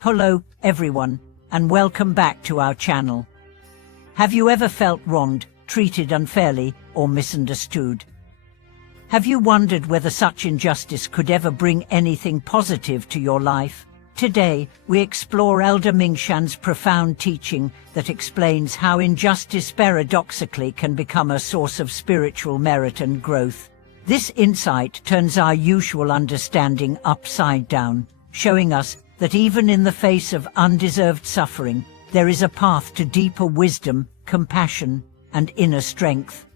Hello, everyone, and welcome back to our channel. Have you ever felt wronged, treated unfairly, or misunderstood? Have you wondered whether such injustice could ever bring anything positive to your life? Today, we explore Elder Mingshan's profound teaching that explains how injustice paradoxically can become a source of spiritual merit and growth. This insight turns our usual understanding upside down, showing us that even in the face of undeserved suffering, there is a path to deeper wisdom, compassion, and inner strength.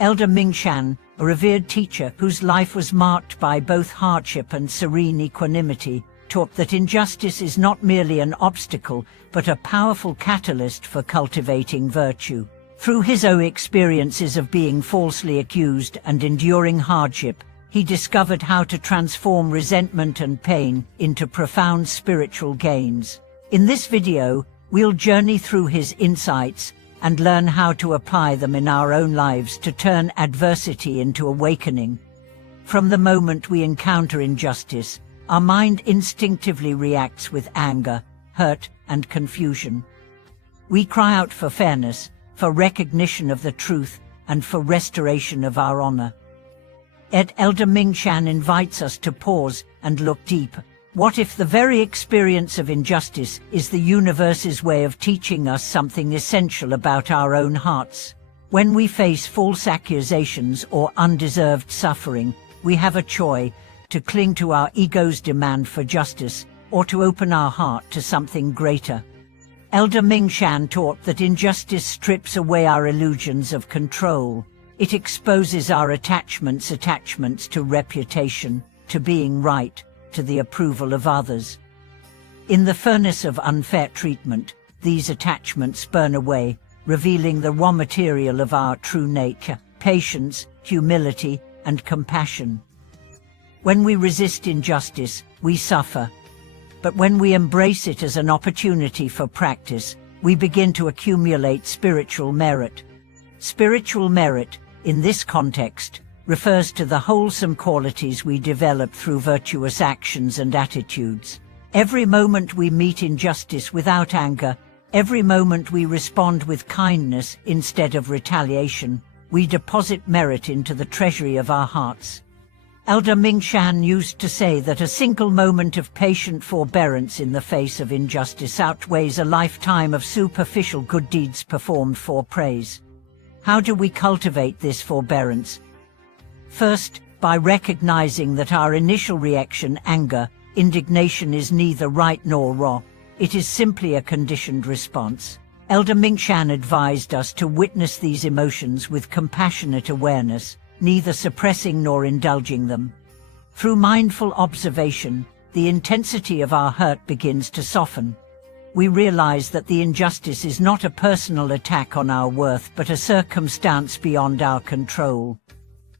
Elder Mingshan, a revered teacher whose life was marked by both hardship and serene equanimity, taught that injustice is not merely an obstacle, but a powerful catalyst for cultivating virtue. Through his own experiences of being falsely accused and enduring hardship, he discovered how to transform resentment and pain into profound spiritual gains. In this video, we'll journey through his insights and learn how to apply them in our own lives to turn adversity into awakening. From the moment we encounter injustice, our mind instinctively reacts with anger, hurt, and confusion. We cry out for fairness, for recognition of the truth, and for restoration of our honor. Yet Elder Mingshan invites us to pause and look deep. What if the very experience of injustice is the universe's way of teaching us something essential about our own hearts? When we face false accusations or undeserved suffering, we have a choice to cling to our ego's demand for justice or to open our heart to something greater. Elder Mingshan taught that injustice strips away our illusions of control. It exposes our attachments to reputation, to being right, to the approval of others. In the furnace of unfair treatment, these attachments burn away, revealing the raw material of our true nature: patience, humility, and compassion. When we resist injustice, we suffer. But when we embrace it as an opportunity for practice, we begin to accumulate spiritual merit. Spiritual merit, in this context, refers to the wholesome qualities we develop through virtuous actions and attitudes. Every moment we meet injustice without anger, every moment we respond with kindness instead of retaliation, we deposit merit into the treasury of our hearts. Elder Mingshan used to say that a single moment of patient forbearance in the face of injustice outweighs a lifetime of superficial good deeds performed for praise. How do we cultivate this forbearance? First, by recognizing that our initial reaction, anger, indignation, is neither right nor wrong. It is simply a conditioned response. Elder Mingshan advised us to witness these emotions with compassionate awareness, neither suppressing nor indulging them. Through mindful observation, the intensity of our hurt begins to soften. We realize that the injustice is not a personal attack on our worth but a circumstance beyond our control.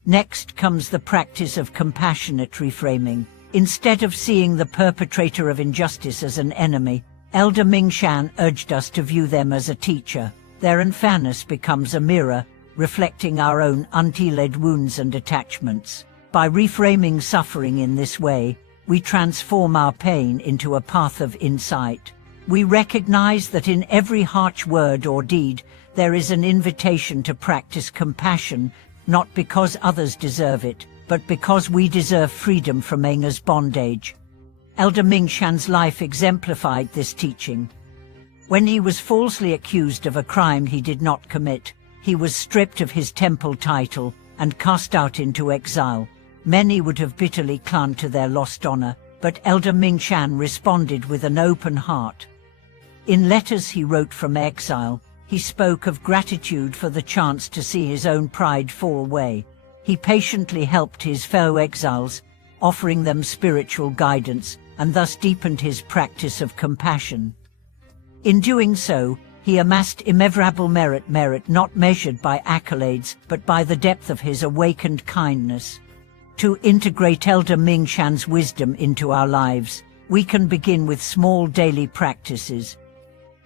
Next comes the practice of compassionate reframing. Instead of seeing the perpetrator of injustice as an enemy, Elder Mingshan urged us to view them as a teacher. Their unfairness becomes a mirror, reflecting our own unhealed wounds and attachments. By reframing suffering in this way, we transform our pain into a path of insight. We recognize that in every harsh word or deed, there is an invitation to practice compassion, not because others deserve it, but because we deserve freedom from anger's bondage. Elder Mingshan's life exemplified this teaching. When he was falsely accused of a crime he did not commit, he was stripped of his temple title and cast out into exile. Many would have bitterly clung to their lost honor, but Elder Mingshan responded with an open heart. In letters he wrote from exile, he spoke of gratitude for the chance to see his own pride fall away. He patiently helped his fellow exiles, offering them spiritual guidance, and thus deepened his practice of compassion. In doing so, he amassed immeasurable merit not measured by accolades, but by the depth of his awakened kindness. To integrate Elder Mingshan's wisdom into our lives, we can begin with small daily practices.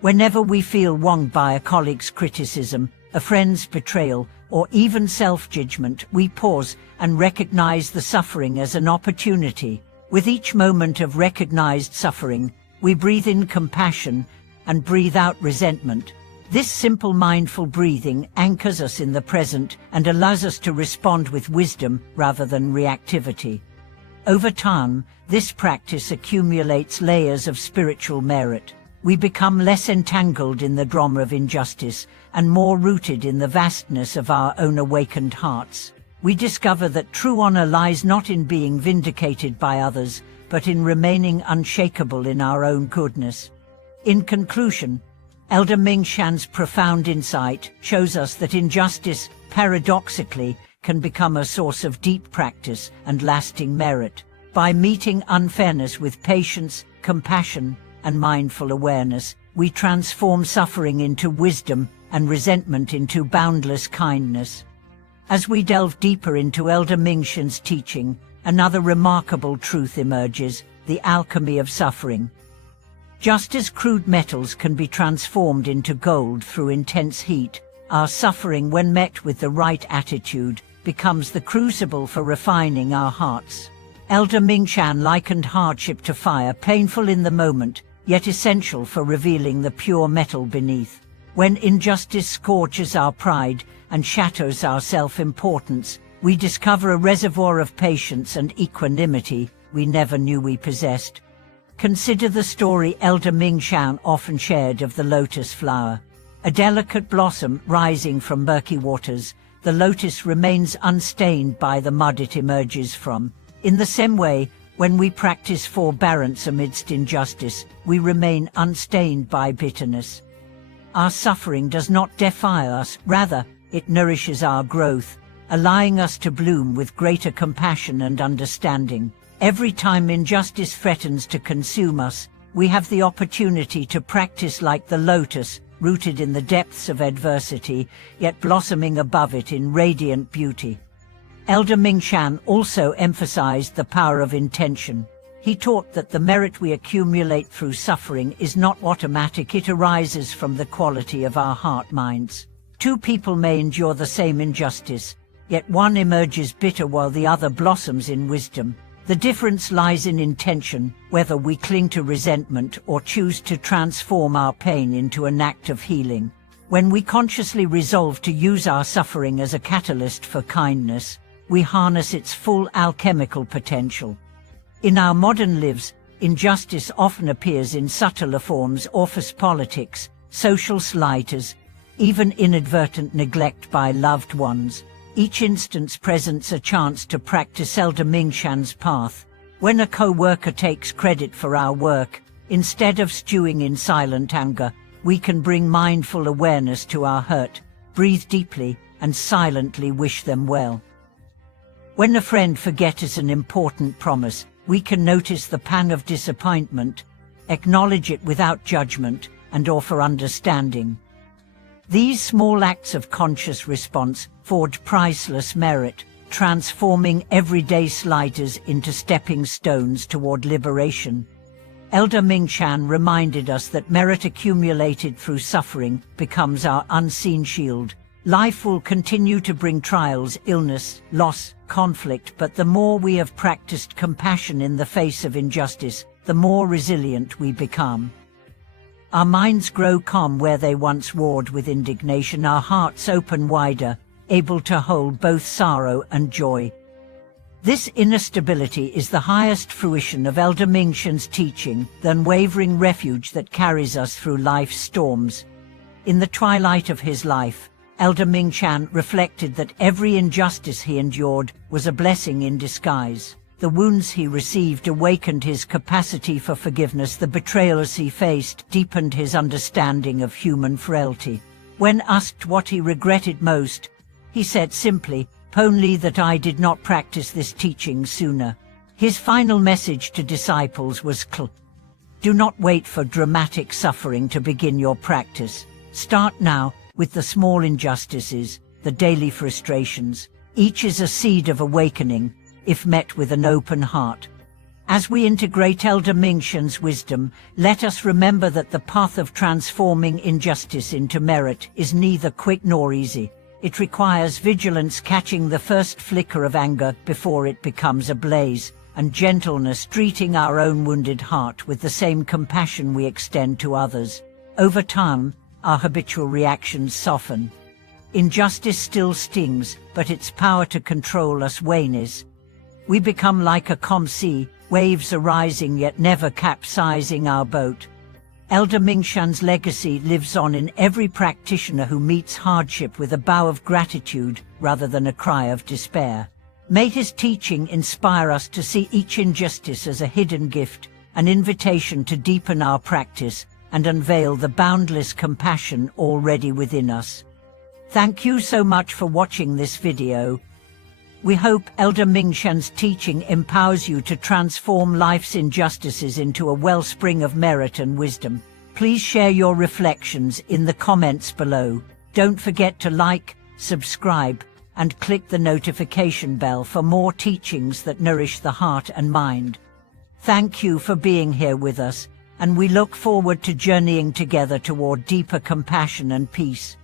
Whenever we feel wronged by a colleague's criticism, a friend's betrayal, or even self-judgment, we pause and recognize the suffering as an opportunity. With each moment of recognized suffering, We breathe in compassion and breathe out resentment. This simple mindful breathing anchors us in the present and allows us to respond with wisdom rather than reactivity. Over time, this practice accumulates layers of spiritual merit. We become less entangled in the drama of injustice and more rooted in the vastness of our own awakened hearts. We discover that true honor lies not in being vindicated by others, but in remaining unshakable in our own goodness. In conclusion, Elder Mingshan's profound insight shows us that injustice, paradoxically, can become a source of deep practice and lasting merit. By meeting unfairness with patience, compassion, and mindful awareness, we transform suffering into wisdom and resentment into boundless kindness. As we delve deeper into Elder Mingshan's teaching, another remarkable truth emerges: the alchemy of suffering. Just as crude metals can be transformed into gold through intense heat, our suffering, when met with the right attitude, becomes the crucible for refining our hearts. Elder Mingshan likened hardship to fire, painful in the moment, yet essential for revealing the pure metal beneath. When injustice scorches our pride and shatters our self-importance, we discover a reservoir of patience and equanimity we never knew we possessed. Consider the story Elder Mingshan often shared of the lotus flower. A delicate blossom rising from murky waters, the lotus remains unstained by the mud it emerges from. In the same way, when we practice forbearance amidst injustice, we remain unstained by bitterness. Our suffering does not defile us, rather, it nourishes our growth, allowing us to bloom with greater compassion and understanding. Every time injustice threatens to consume us, we have the opportunity to practice like the lotus, rooted in the depths of adversity, yet blossoming above it in radiant beauty. Elder Mingshan also emphasized the power of intention. He taught that the merit we accumulate through suffering is not automatic, it arises from the quality of our heart-minds. Two people may endure the same injustice, yet one emerges bitter while the other blossoms in wisdom. The difference lies in intention, whether we cling to resentment or choose to transform our pain into an act of healing. When we consciously resolve to use our suffering as a catalyst for kindness, we harness its full alchemical potential. In our modern lives, injustice often appears in subtler forms: office politics, social slights, even inadvertent neglect by loved ones. Each instance presents a chance to practice Elder Mingshan's path. When a co-worker takes credit for our work, instead of stewing in silent anger, we can bring mindful awareness to our hurt, breathe deeply, and silently wish them well. When a friend forgets an important promise, we can notice the pang of disappointment, acknowledge it without judgment, and offer understanding. These small acts of conscious response forge priceless merit, transforming everyday slights into stepping stones toward liberation. Elder Mingshan reminded us that merit accumulated through suffering becomes our unseen shield. Life will continue to bring trials, illness, loss, conflict, but the more we have practiced compassion in the face of injustice, the more resilient we become. Our minds grow calm where they once warred with indignation, our hearts open wider, able to hold both sorrow and joy. This inner stability is the highest fruition of Elder Mingshan's teaching, the unwavering refuge that carries us through life's storms. In the twilight of his life, Elder Mingshan reflected that every injustice he endured was a blessing in disguise. The wounds he received awakened his capacity for forgiveness. The betrayals he faced deepened his understanding of human frailty. When asked what he regretted most, he said simply, "Only that I did not practice this teaching sooner." His final message to disciples was clear: do not wait for dramatic suffering to begin your practice. Start now, with the small injustices, the daily frustrations. Each is a seed of awakening, if met with an open heart. As we integrate Elder Mingshan's wisdom, let us remember that the path of transforming injustice into merit is neither quick nor easy. It requires vigilance, catching the first flicker of anger before it becomes a blaze, and gentleness, treating our own wounded heart with the same compassion we extend to others. Over time, our habitual reactions soften. Injustice still stings, but its power to control us wanes. We become like a calm sea, waves are rising yet never capsizing our boat. Elder Mingshan's legacy lives on in every practitioner who meets hardship with a bow of gratitude rather than a cry of despair. May his teaching inspire us to see each injustice as a hidden gift, an invitation to deepen our practice and unveil the boundless compassion already within us. Thank you so much for watching this video. We hope Elder Mingshan's teaching empowers you to transform life's injustices into a wellspring of merit and wisdom. Please share your reflections in the comments below. Don't forget to like, subscribe, and click the notification bell for more teachings that nourish the heart and mind. Thank you for being here with us, and we look forward to journeying together toward deeper compassion and peace.